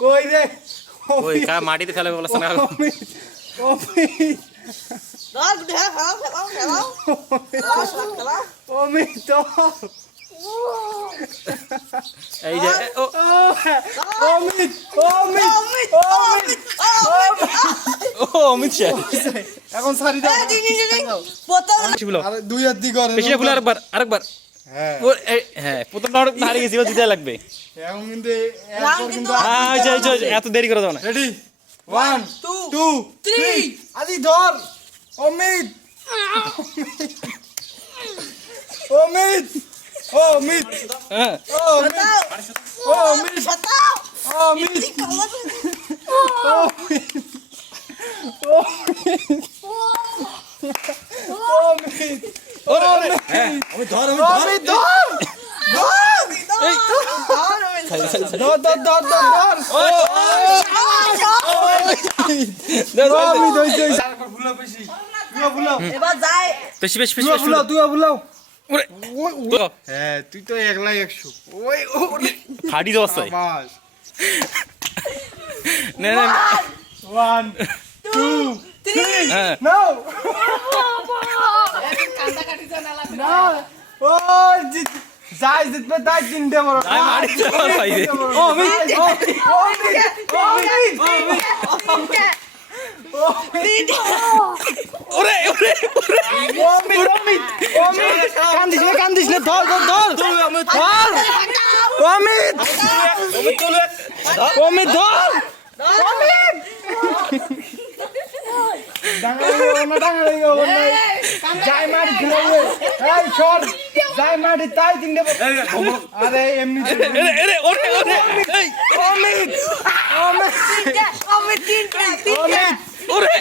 কই রে ওই কা মাটিতে ফেলে বলছ না অমিত অমিত ধর দেখ খেলাও অমিত তো এই যে ও অমিত অমিত অমিত ও অমিত শাহ এখন সারি দাও প্রথম বেশি বলো আরে দুই হাত দি করে বেশি বলো আরেকবার হ্যাঁ ও হ্যাঁ প্রথমটা হারিয়ে গেছি ও দিতে লাগবে এখন কিন্তু রাউন্ড কিন্তু হ্যাঁ এত দেরি করে দাও না রেডি 1 2 3 আদি ধর অমিত অমিত অমিত হ্যাঁ অমিত অমিত বাতাও অমিত অমিত ওরে হ্যাঁ আমি ধর অমিত ধর এই ধর ধর ধর ধর অমিত হইছে ভুলা বেশি ভুলা এবার যায় বেশি বেশি তুই ভুলাও তুই ভুলাও ওরে হ্যাঁ তুই তো একলাই 100 ওই ফাড়ি দাও সাই বাস না না 1 2 3 হ্যাঁ নো কান্দা কাটি জানা লাগবে না ও যাই জিতবে তাই তিনটে বড় আই মারি দাও ভাই রে অমিত ওরে ওরে কান্দিস না ধর ধর ধর অমিত অমিত ধর যাই মারি খেলাবে এই চল যাই মারি তাই তিনটে আরে এমনি ওরে ওরে ওরে এই অমিত অমিত আমি তিনটা অমিত ওরে